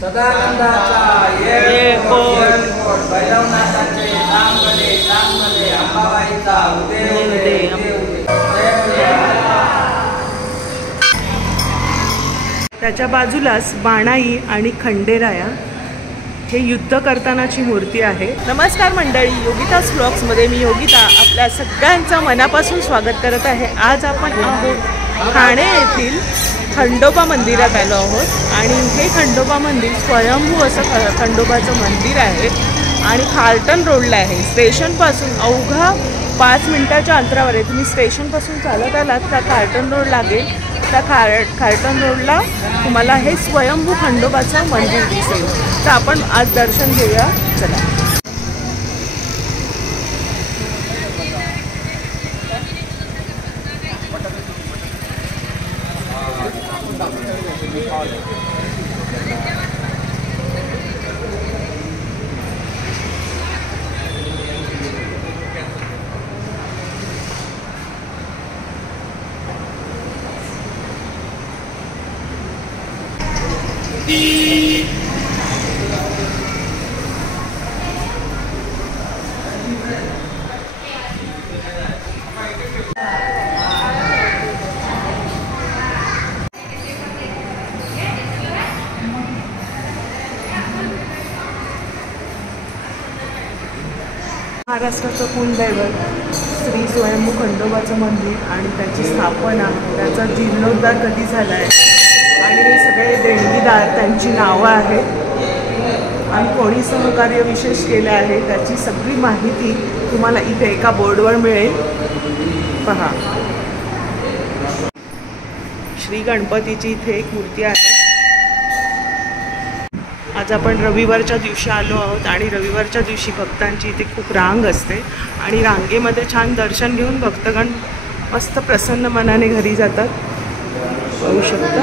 सदानंदाचा येळकोट भैरवनाथाचे चांगले चांगले अंबाबाईचा उदय उदय त्याच्या बाजूलाच बाणाई आणि खंडेराया हे युद्ध करतानाची मूर्ती आहे। नमस्कार मंडळी, योगितास व्लॉग्समध्ये मी योगिता आपल्या सगळ्यांचं मनापासून स्वागत करत आहे। आज आपण आहोत ठाणे येथील खंडोबा मंदिरात आलो आहोत आणि हे खंडोबा मंदिर स्वयंभू असं खंडोबाचं मंदिर आहे आणि खार्टन रोडला आहे। स्टेशनपासून अवघा 5 मिनिटाच्या अंतरावर आहे। तुम्ही स्टेशनपासून चालत आलात तर खार्टन रोड लागेल। त्या खार्टन रोडला तुम्हाला हे स्वयंभू खंडोबाचं मंदिर दिसेल। तर आपण आज दर्शन घेऊया, चला। महाराष्ट्राचं कुलदैवत श्री स्वयंभू खंडोबाचं मंदिर आणि त्याची स्थापना, त्याचा जीर्णोद्धार कधी झाला आहे आणि हे सगळे देणगीदार त्यांची नावं आहेत आणि कोणी सहकार्य विशेष केलं आहे त्याची सगळी माहिती तुम्हाला इथे एका बोर्डवर मिळेल, पहा। श्री गणपतीची इथे एक मूर्ती आहे। आज आपण रविवारच्या दिवशी आलो आहोत आणि रविवारच्या दिवशी भक्तांची इथे खूप रांग असते आणि रांगेमध्ये छान दर्शन घेऊन भक्तगण मस्त प्रसन्न मनाने घरी जातात, पाहू शकता।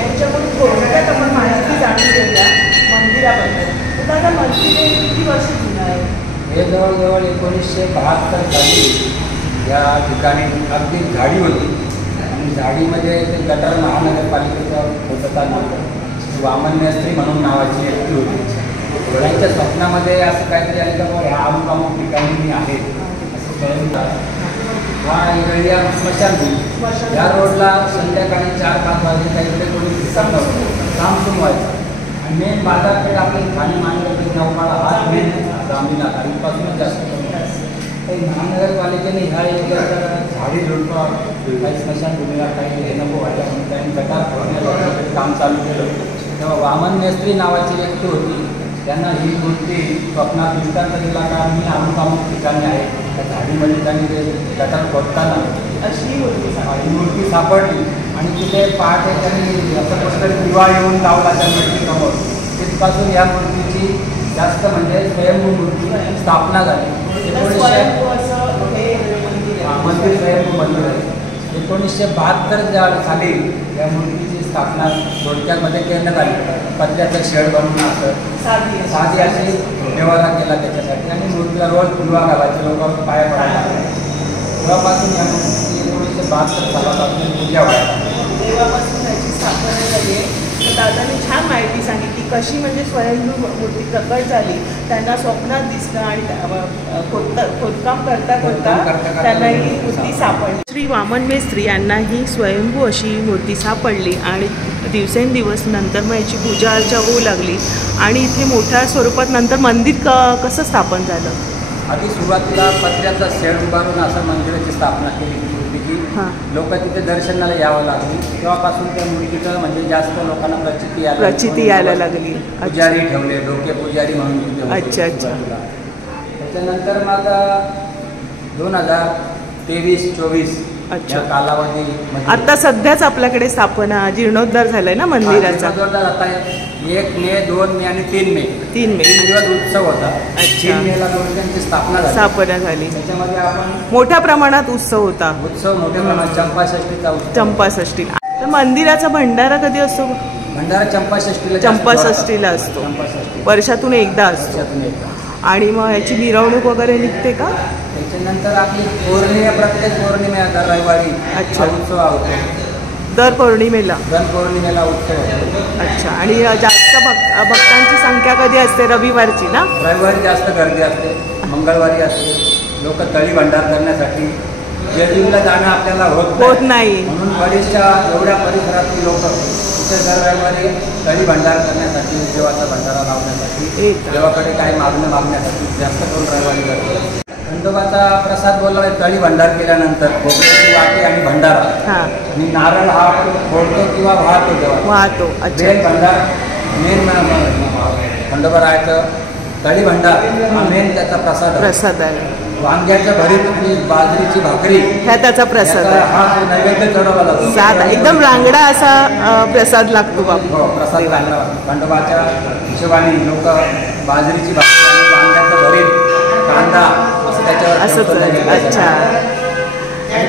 यांच्याकडून थोडक्यात आपण माहिती जाणून घेऊया मंदिराबद्दल। दादा, मंदिर हे किती वर्ष जुनं आहे? हे जवळजवळ 1972 साली या ठिकाणी अगदी झाडी होती आणि झाडीमध्ये ते गटार महानगरपालिकेचं होतं। वामन मेस्त्री म्हणून नावाची व्यक्ती होती। त्यांच्या स्वप्नामध्ये असं काहीतरी आलं का ह्या अमुक ठिकाणी मी आहे असं कळून हा एरिया स्मशानभूमी। या रोडला संध्याकाळी 4-5 वाजले काहीतरी कोणी काम सुरू व्हायचं आणि मेन बाजारपेठ आपली ठाणे महानगरपालिका नौपाडा हा मेन ग्रामीण आधीपासूनच जास्त काही महानगरपालिकेने ह्या एरियात झाडी झुडपं काही स्मशानभूमीला काही हे नको व्हायला म्हणून त्यांनी गटार फोडण्याचं काम चालू केलं। तेव्हा वामन मेस्त्री नावाची व्यक्ती होती, त्यांना ही मूर्ती स्वप्नात दृष्टांत दिला का मी अमुक ठिकाणी आहे, त्या झाडीमध्ये त्यांनी ते गटार फोडताना अशी मूर्ती सापडली आणि तिथे पहाटे त्यांनी असं कुठेतरी दिवा येऊन लावला त्या मूर्तीसमोर। तिथपासून या मूर्तीची जास्त म्हणजे स्वयंभू मूर्ती स्थापना झाली। मंदिर स्वयंभू मंदिर आहे। 1972 साली या मूर्तीची स्थापना थोडक्यामध्ये करण्यात आली। पत्र्याचं शेड बनवून असं साधी अशी व्यवहार केला त्याच्यासाठी आणि मूर्तीला रोज फुलवा घालायचे, लोक पाया पडायला तेव्हापासून या मूर्तीची 1972 सालापासून पूजा व्हायला तेव्हापासून त्याची स्थापना झाली आहे। तर दादांनी छान माहिती सांगितली कशी म्हणजे स्वयंभू मूर्ती प्रकट झाली, त्यांना स्वप्नात दिसलं आणि खोदकाम करता त्यांना ही मूर्ती सापडली। श्री वामन मेस्त्री यांना ही स्वयंभू अशी मूर्ती सापडली आणि दिवसेंदिवस नंतर मग याची पूजा अर्चा होऊ लागली आणि इथे मोठ्या स्वरूपात नंतर मंदिर कसं स्थापन झालं? आधी सुरुवातीला पत्र्याचा शेड उभारून असं मंदिराची स्थापना केली मूर्तीची। लोक तिथे दर्शनाला यावं लागली, तेव्हापासून त्या मूर्तीचं म्हणजे जास्त लोकांना प्रचिती यायला लागली। पुजारी ठेवले, डोके पुजारी म्हणून तिथे। अच्छा। त्याच्यानंतर मग 2023-24 या कालावधी आता सध्याच आपल्याकडे स्थापना जीर्णोद्धार झालाय ना मंदिराचा। आता 1 मे, 2 मे आणि 3 मे 3 दिवस उत्सव होता। 3 मेला मूर्त्यांची स्थापना झाली। त्याच्यामध्ये आपण मोठ्या प्रमाणात उत्सव होता। उत्सव मोठ्या प्रमाणात चंपाषष्ठीचा चंपाषष्ठी। तर मंदिराचा भंडारा कधी असतो? भंडारा चंपाषष्ठीला असतो, वर्षातून एकदा असतो। आणि मग याची मिरवणूक वगैरे निघते का? त्याच्यानंतर आपली प्रत्येक पौर्णिमे दर रविवारी अच्छा. उत्सव होतो. दर पौर्णिमेला उत्सव होतो. अच्छा. आणि जास्त भक्तांची संख्या कधी असते? रविवारची ना? रविवारी जास्त गर्दी असते, मंगळवारी असते. लोक तळी भंडार करण्यासाठी जेजुरीला जाणं आपल्याला होत नाही. म्हणून बरीचशा एवढ्या परिसरातली लोक तिथे दर रविवारी तळी भंडार करण्यासाठी, देवाचा भंडारा लावण्यासाठी, देवाकडे काही मागण्यासाठी जास्त करून रविवारी करतो. खंडोबाचा प्रसाद बोलला तळी भंडार केल्यानंतर खोबऱ्याची वाटी आणि भंडारा आणि नारळ हा आपण फोडतो किंवा वाहतो. बेल भंडार मेन खंडोबा राहायचं. तळी भंडार हा मेन त्याचा प्रसाद आहे. वांग्याचं भरीत आणि बाजरीची भाकरी ह्या त्याचा प्रसाद आहे. हा नैवेद्य चढवला जातो. एकदम रांगडा असा प्रसाद लागतो बाबा. हो, प्रसाद लागला. खंडोबाच्या हिशोबाने लोक बाजरीची भाकरी आणि वांग्याचं भरीत, कांदा त्याच्यावर. अच्छा.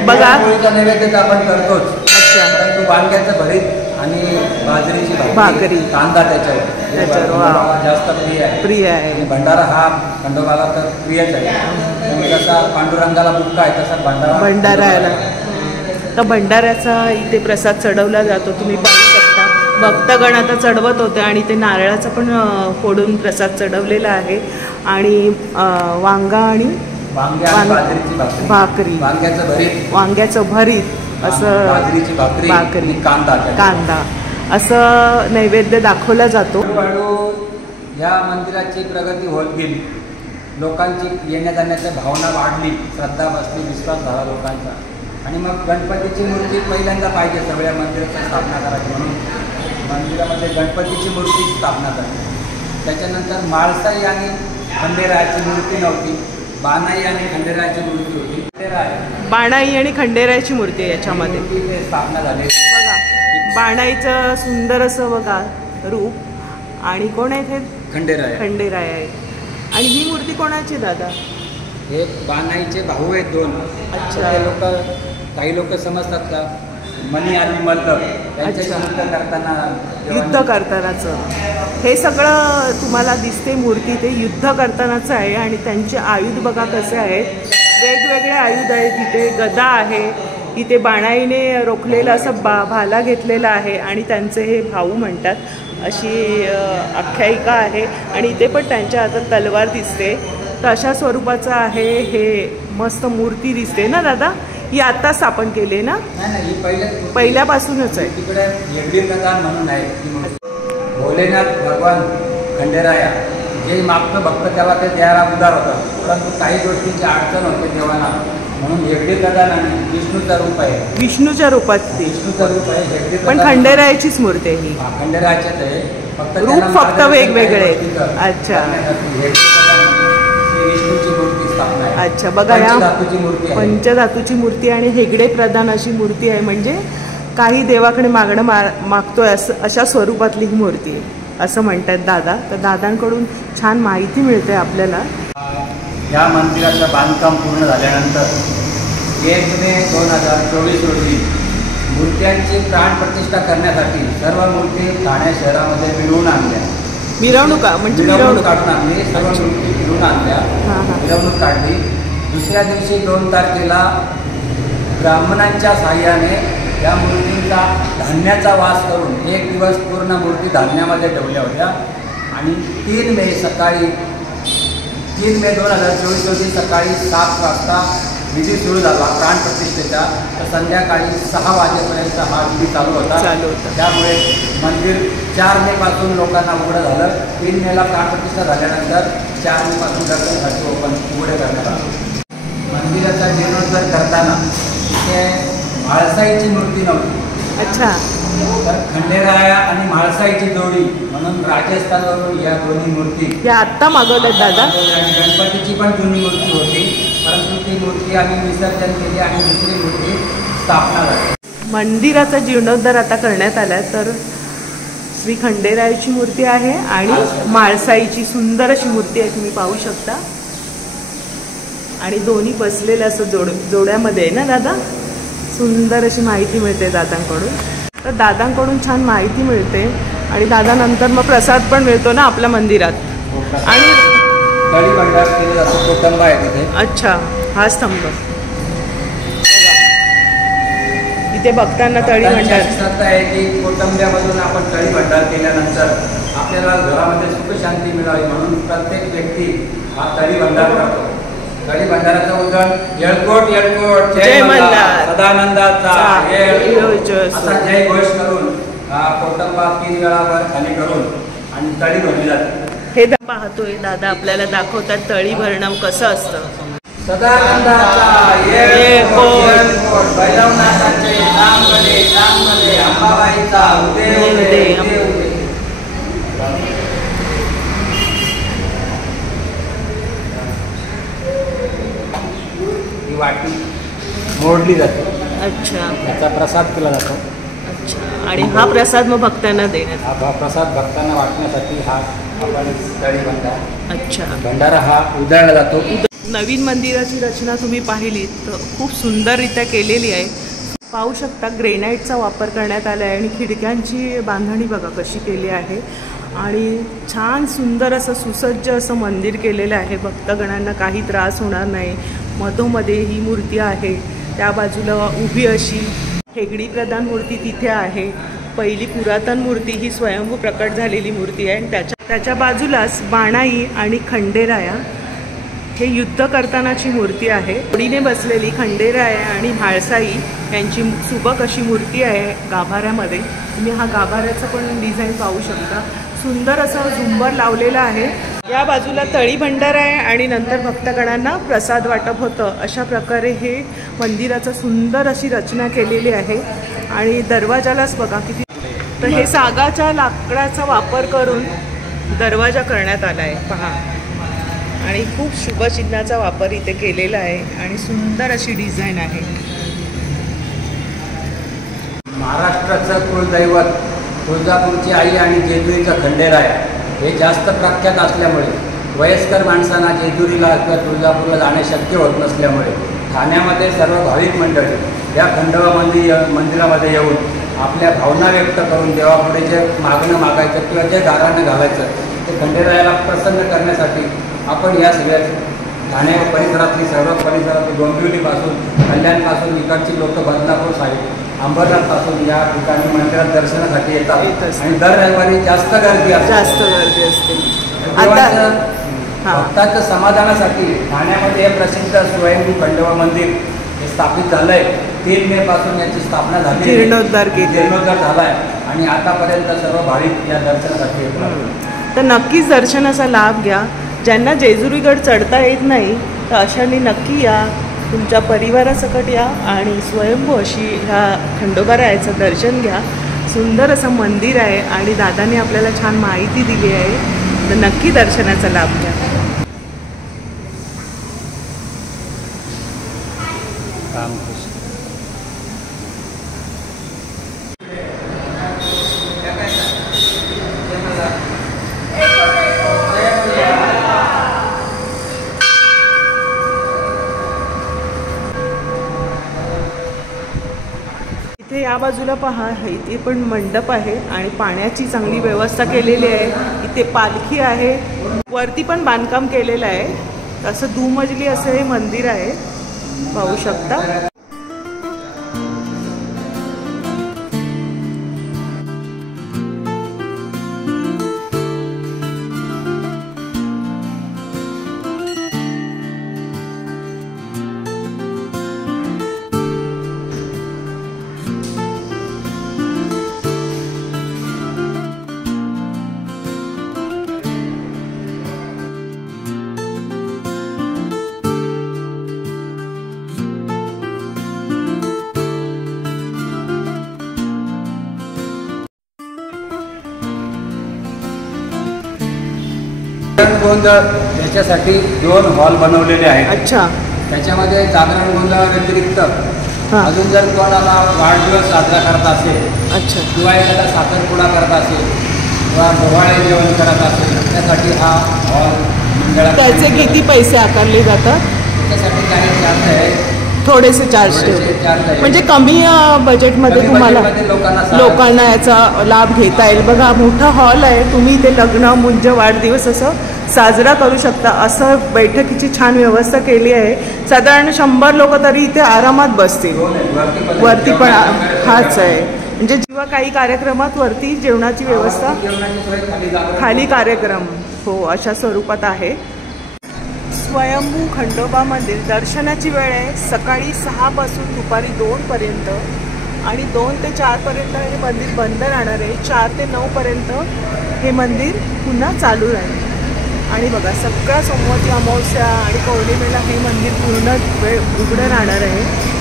बघा नैवेद्य तर आपण करतोच. अच्छा. परंतु वांग्याचं भरीत आणि बाजरीची भाकरी, कांदा त्याच्यावर जास्त प्रिय आहे. आणि भंडारा हा खंडोबाला तर प्रियच आहे. जसा पांडुरंगाला बुक्का आहे तसा भंडारा. तर भंडाऱ्याचा इथे प्रसाद चढवला जातो. तुम्ही पाहू शकता भक्तगण आता चढवत होते आणि ते नारळाचं पण फोडून प्रसाद चढवलेला आहे. आणि वांगा आणि बाजरीची भाकरी, वांग्याचं भरीत असं, बाजरीची भाकरी, कांदा असं नैवेद्य दाखवला जातो. हळूहळू या मंदिराची प्रगती होत गेली. लोकांची येण्या जाण्याची भावना वाढली, श्रद्धा बसली, विश्वास झाला लोकांचा. आणि मग गणपतीची मूर्ती पहिल्यांदा पाहिजे सगळ्या मंदिराची स्थापना करायची म्हणून मंदिरामध्ये गणपतीची मूर्तीची स्थापना झाली. त्याच्यानंतर माळसाई आणि खंडेरायाची मूर्ती नव्हती, बाणाई आणि खंडेरायाची मूर्ती होती. बाणाई आणि खंडेरायाची मूर्ती आहे याच्यामध्ये स्थापना झाली. बघा बाणाईचं सुंदर असं बघा रूप. आणि कोण आहे ते? खंडेराय आहे. आणि ही मूर्ती कोणाची दादा? हे बाणाईचे भाऊ आहेत दोन. अच्छा. काही लोक समजतात का मणी आणि मल्ल युद्ध करतानाचं हे सगळं तुम्हाला दिसते मूर्ती. ते युद्ध करतानाचं आहे. आणि त्यांचे आयुध बघा कसे आहेत, वेगवेगळे आयुध आहेत. इथे गदा आहे, इथे बाणाईने रोखलेलं असं भाला घेतलेला आहे आणि त्यांचे हे भाऊ म्हणतात अशी आख्यायिका आहे. आणि इथे पण त्यांच्या हातात तलवार दिसते. तर अशा स्वरूपाचं आहे हे. मस्त मूर्ती दिसते ना दादा? ही आता स्थापन केली ना? पहिल्यापासूनच आहे. तिकडे हेगडी प्रधान म्हणून आहे. भोलेनाथ भगवान खंडेराया जे मागतं भक्त त्याला ते द्यायला उदार होता. परंतु काही गोष्टींची अडचण होते देवांना, म्हणून हेगडी प्रधान आणि विष्णूचं रूप आहे. विष्णूच्या रूपात विष्णूचं रूप आहे हेगडी. पण खंडेरायाचीच मूर्ती आहे ही. खंडेरायाचीच आहे, फक्त रूप फक्त वेगवेगळे. अच्छा. अच्छा. बघा या पंचधातूची मूर्ती आणि हेगडे प्रधान अशी मूर्ती आहे. म्हणजे काही देवाकडे मागणं मागतोय अशा स्वरूपातली ही मूर्ती आहे असं म्हणतात दादा. तर दादांकडून छान माहिती मिळते आपल्याला. या मंदिराचं बांधकाम पूर्ण झाल्यानंतर 1 मे 2024 रोजी मूर्त्यांची प्राणप्रतिष्ठा करण्यासाठी सर्व मूर्ती ठाणे शहरामध्ये मिळवून आणल्या. मिरवणूका म्हणजे मिरवणूक काढून आणली. सर्व मूर्ती फिरून आणल्या, मिरवणूक काढली. दुसऱ्या दिवशी 2 तारखेला ब्राह्मणांच्या साह्याने या मूर्तींचा धान्याचा वास करून 1 दिवस पूर्ण मूर्ती धान्यामध्ये ठेवल्या होत्या. आणि 3 मे 2024 रोजी सकाळी 7 वाजता विधी सुरू झाला प्राणप्रतिष्ठेचा. तर संध्याकाळी 6 वाजेपर्यंत हा विधी चालू होता. त्यामुळे मंदिर 4 मे पासून लोकांना उघडं झालं. 3 मेला प्राणप्रतिष्ठा झाल्यानंतर 4 मे पासून दर्शनासाठी उघडे करण्यात आलं. मंदिराचा जीर्णोद्धार करताना तिथे म्हाळसाईची मूर्ती नव्हती. अच्छा. तर खंडेराया आणि म्हाळसाईची जोडी म्हणून राजस्थानवरून या दोन्ही मूर्ती या आत्ता मागवल्यात दादा. गणपतीची पण जुनी मूर्ती होती, परंतु ती मूर्ती आम्ही विसर्जन केली आणि दुसरी मूर्ती स्थापना झाली. मंदिराचा जीर्णोद्धार आता करण्यात आला. तर श्री खंडेरायाची मूर्ती आहे आणि म्हाळसाईची सुंदर अशी मूर्ती आहे, तुम्ही पाहू शकता. आणि दोन्ही बसलेलं असं जोड्यामध्ये आहे ना दादा. सुंदर अशी माहिती मिळते दादांकडून. तर दादांकडून छान माहिती मिळते. आणि दादा नंतर मग प्रसाद पण मिळतो ना आपल्या मंदिरात. आणि तळी भंडार केला जातो, कोटंबा आहे तिथे. अच्छा. हा स्तंभ इथे बघताना तळी भंडार श्रद्धा आहे की कुटुंबामधून आपण तळी भंडार केल्यानंतर आपल्याला घरामध्ये सुख शांती मिळावी म्हणून प्रत्येक व्यक्ती हा तळी भंडार करतो. तळी भंडाराचं उदाहरण येळकोट येळकोट जय मल्हार सदानंदाचा असा जय घोष करून कुटुंबात 3 वेळा खाली करून आणि तळी भरली जाते. हे पाहतोय दादा आपल्याला दाखवतात तळी भरणं कसं असतं. सदानंदाचा येळकोट भैरवनाथाचे नामगडे नामगडे अंबाबाईचा उदय उदय उदय. ही वाटी मोडली जाते. अच्छा. याचा प्रसाद केला जातो. अच्छा. आणि हा प्रसाद मग भक्तांना देण्यात. हा प्रसाद भक्तांना वाटण्यासाठी हा आपण तळी भंडारा. अच्छा. भंडारा हा उधळला जातो. नवीन मंदिराची रचना तुम्ही पाहिली तर खूप सुंदररित्या केलेली आहे. पाहू शकता ग्रेनाईटचा वापर करण्यात आला आहे आणि खिडक्यांची बांधणी बघा कशी केली आहे आणि छान सुंदर असं सुसज्ज असं मंदिर केलेलं आहे. भक्तगणांना काही त्रास होणार नाही. मधोमध्ये ही मूर्ती आहे. त्या बाजूला उभी अशी हेगडी प्रधान मूर्ती तिथे आहे. पहिली पुरातन मूर्ती ही स्वयंभू प्रकट झालेली मूर्ती आहे आणि त्याच्या बाजूलाच बाणाई आणि खंडेराया हे युद्ध करतानाची मूर्ती आहे. जोडीने बसलेली खंडेराया आणि म्हाळसाई यांची सुबक अशी मूर्ती आहे गाभाऱ्यामध्ये. तुम्ही हा गाभाऱ्याचं पण डिझाईन पाहू शकता. सुंदर असं झुंबर लावलेलं आहे. या बाजूला तळी भंडार आहे आणि नंतर भक्तगणांना प्रसाद वाटप होतं. अशा प्रकारे हे मंदिराचं सुंदर अशी रचना केलेली आहे. आणि दरवाजालाच बघा किती. तर हे सागाच्या लाकडाचा वापर करून दरवाजा करण्यात आला आहे पहा. आणि खूप शुभचिन्हाचा वापर इथे केलेला आहे आणि सुंदर अशी डिझाईन आहे. महाराष्ट्राचं कुलदैवत तुळजापूरची आई आणि जेजुरीचा खंडेराया हे जास्त प्रख्यात असल्यामुळे वयस्कर माणसांना जेजुरीला किंवा तुळजापूरला जाणे शक्य होत नसल्यामुळे ठाण्यामध्ये सर्व भाविक मंडळी या खंडोबा मंदिरामध्ये येऊन आपल्या भावना व्यक्त करून देवापुढे जे मागणं मागायचं किंवा जे गाराणं घालायचं ते खंडेरायाला प्रसन्न करण्यासाठी आपण या सगळ्या ठाणे परिसरातली सर्व परिसरातली डोंबिवलीपासून कल्याणपासून इकडची लोक बदलापूर साईड अंबरनाथपासून या ठिकाणी मंदिरात दर्शनासाठी येतात आणि दर रविवारी जास्त गर्दी असते. भक्तांच्या समाधानासाठी ठाण्यामध्ये हे प्रसिद्ध स्वयंभू खंडोबा मंदिर हे स्थापित झालंय. 3 मे पासून याची स्थापना झाली. जीर्णोद्धार झालाय आणि आतापर्यंत सर्व भाविक या दर्शनासाठी येतात. तर नक्कीच दर्शनाचा लाभ घ्या. ज्यांना जेजुरीगड चढता येत नाही तर अशांनी नक्की या. तुमच्या परिवारासकट या आणि स्वयंभू अशी ह्या खंडोबारायाचं दर्शन घ्या. सुंदर असं मंदिर आहे आणि दादाने आपल्याला छान माहिती दिली आहे. तर नक्की दर्शनाचा लाभ घ्या. इथे या बाजूला पहा इथे पण मंडप आहे आणि पाण्याची चांगली व्यवस्था केलेली आहे. इथे पालखी आहे. वरती पण बांधकाम केलेलं आहे. असं दुमजली असं हे मंदिर आहे पाहू शकता. गोंधळ याच्यासाठी 2 हॉल बनवलेले आहेत. अच्छा. त्याच्यामध्ये जागरण गोंधळाव्यतिरिक्त अजून जर कोणाला वाढदिवस साजरा करत असेल अच्छा किंवा एखादा साखरपुडा करत असेल किंवा डोहाळे जेवण करत असेल त्यासाठी हा हॉल मंडळात. त्याचे किती पैसे आकारले जातात? त्याच्यासाठी काही चार्ज आहे. थोडेसे चार्ज थोडेसे ठेवले. charge आहे. म्हणजे कमी बजेटमध्ये कमी तुम्हाला budgetमध्ये लोकांना याचा लाभ घेता येईल. बघा मोठा हॉल आहे, तुम्ही इथे लग्न मुंज वाढदिवस असं साजरा करू शकता. असं बैठकीची छान व्यवस्था केली आहे. साधारण 100 लोक तरी इथे आरामात बसतील. वरती पण हाच आहे, म्हणजे जेव्हा काही कार्यक्रमात वरती जेवणाची व्यवस्था, खाली कार्यक्रम हो अशा स्वरूपात आहे. स्वयंभू खंडोबा मंदिर दर्शनाची वेळ आहे सकाळी 6 पासून दुपारी 2 पर्यंत आणि 2 ते 4 पर्यंत हे मंदिर बंद राहणार आहे. 4 ते 9 पर्यंत हे मंदिर पुन्हा चालू राहील. आणि बघा सगळ्या सोमवती अमावस्या आणि पौर्णिमेला हे मंदिर पूर्ण वेळ उघडं राहणार आहे.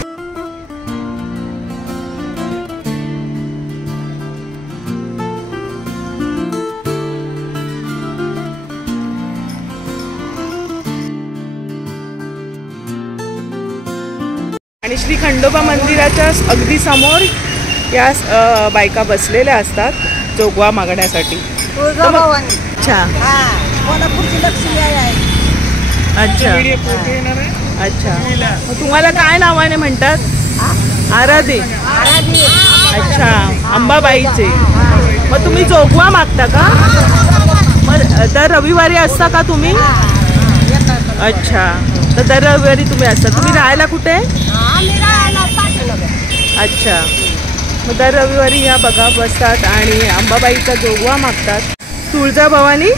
आणि श्री खंडोबा मंदिराच्या अगदी समोर या बायका बसलेल्या असतात जोगवा मागण्यासाठी. अच्छा कोल्हापूरची लक्ष्मी आहे. अच्छा अच्छा. मग तुम्हाला काय नावाने म्हणतात? आराधी. अच्छा, अंबाबाईचे. मग तुम्ही जोगवा मागता का? मग दर रविवारी असता का तुम्ही? अच्छा, तर दर रविवारी तुम्ही असता. तुम्ही राहायला कुठे? अच्छा, मग दर रविवारी या बघा बसतात आणि अंबाबाईचा जोगवा मागतात. तुळजाभवानी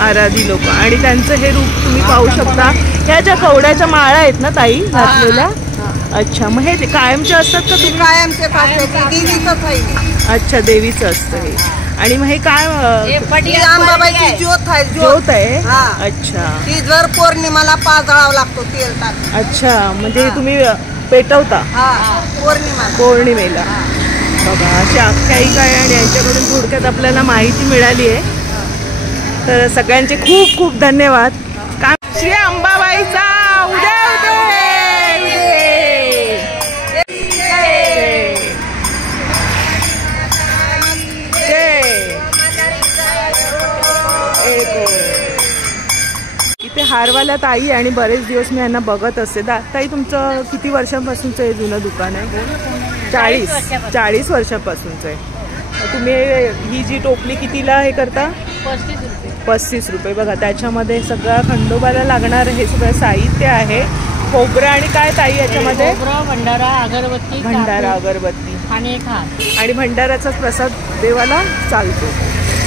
आराधी लोक. आणि त्यांचं हे रूप तुम्ही पाहू शकता. ह्या ज्या कवड्याच्या माळा आहेत ना ताई घातलेल्या, अच्छा, मग हे कायमच्या असतात का तुम्ही? कायमचे अच्छा, देवीचं असतं हे. आणि मग हे काय अंबाबाईची ज्योत आहे. ज्योत आहे. हा. अच्छा ती जर पौर्णिमाला पाजळावं लागतो तेल टाक. अच्छा, म्हणजे हे तुम्ही पेटवता पौर्णिमेला. बघा अशी आख्यायिका आहे आणि यांच्याकडून थोडक्यात आपल्याला माहिती मिळाली आहे. तर सगळ्यांचे खूप खूप धन्यवाद. काय श्री अंबाबाईचा उदय इथे हारवाला ताई आणि बरेच दिवस मी यांना बघत असते. ताई तुमचं किती वर्षांपासूनचं हे जुनं दुकान आहे? 40 वर्षापासूनचं आहे. तुम्ही ही जी टोपली कितीला हे करता? 35 रुपये. बघा त्याच्यामध्ये सगळं खंडोबाला लागणार हे सगळं साहित्य आहे. खोबरं आणि काय ताई याच्यामध्ये? भंडारा अगरबत्ती आणि भंडाराचाच प्रसाद देवाला चालतो.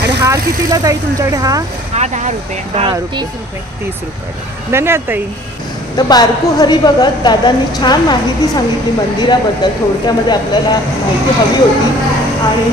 आणि हार कितीला ताई तुमच्याकडे? हा 10 रुपये. 30 रुपये. धन्यवाद ताई. तर बारकू हरी बघत दादांनी छान माहिती सांगितली मंदिराबद्दल. थोडक्यामध्ये आपल्याला माहिती हवी होती. आणि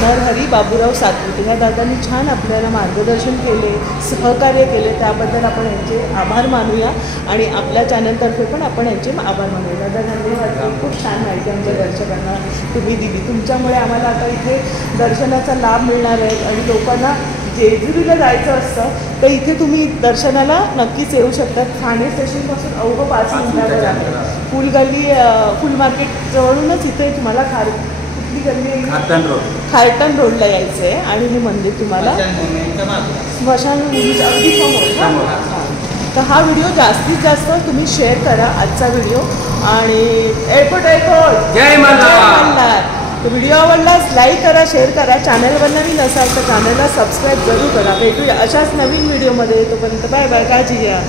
नरहरी बाबूराव सातपुते ह्या दादांनी छान आपल्याला मार्गदर्शन केले, सहकार्य केले. त्याबद्दल आपण यांचे आभार मानूया आणि आपल्या चॅनलतर्फे पण आपण यांचे आभार मानूया. दादा धन्यवाद. खूप छान माहिती आमच्या दर्शकांना तुम्ही दिली. तुमच्यामुळे आम्हाला आता इथे दर्शनाचा लाभ मिळणार आहे. आणि लोकांना जेजुरीला जायचं असतं तर इथे तुम्ही दर्शनाला नक्कीच येऊ शकतात. ठाणे स्टेशनपासून अवघं 5 मिनिटावर आहे. फुल मार्केट जवळूनच इथे तुम्हाला कुठली गल्ली? खारटन रोडला यायचं आहे. आणि हे मंदिर तुम्हाला स्मशानभूमीच्या अगदी समोर. तर हा व्हिडिओ जास्तीत जास्त तुम्ही शेअर करा आजचा व्हिडिओ. आणि एअरपोर्ट जय मल्हार. व्हिडिओ आवडल्यास लाईक करा, शेअर करा. चॅनलवर नवीन असाल तर चॅनलला सबस्क्राईब जरूर करा. भेटूया अशाच नवीन व्हिडिओमध्ये. तोपर्यंत बाय बाय. काळजी घ्या.